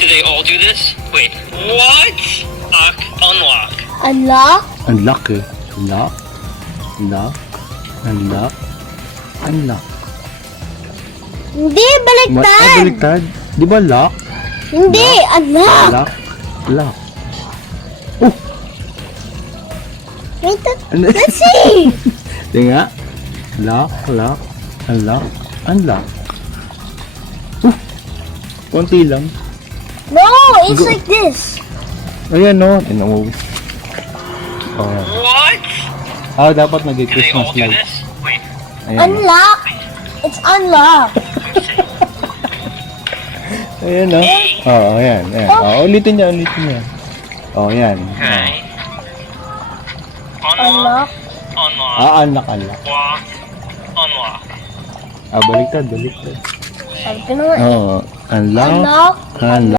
Do they all do this? Wait, what? Lock, unlock. Unlock? Unlock eh. Lock. Lock. Unlock. Unlock. Hindi, baliktad. Baliktad. Di ba lock? Hindi, unlock. Lock. Lock. Wait, Ano? let's see. Di nga. Lock. Lock. Unlock. Unlock. Konti lang. No, it's like this. Ayan no. Tignan mo. Oh, yan. What? Dapat Do they nag-Christmas all do light. this? Wait, Ayan. Unlock. It's unlock. Ayan no. Oo, ayan. Ayan. Ulitin niya. Ayan. okay. Unlock. Unlock. Unlock. Lock, unlock. Baliktad. Sabi ko naman. Oo. Unlock. Unlock. Unlock.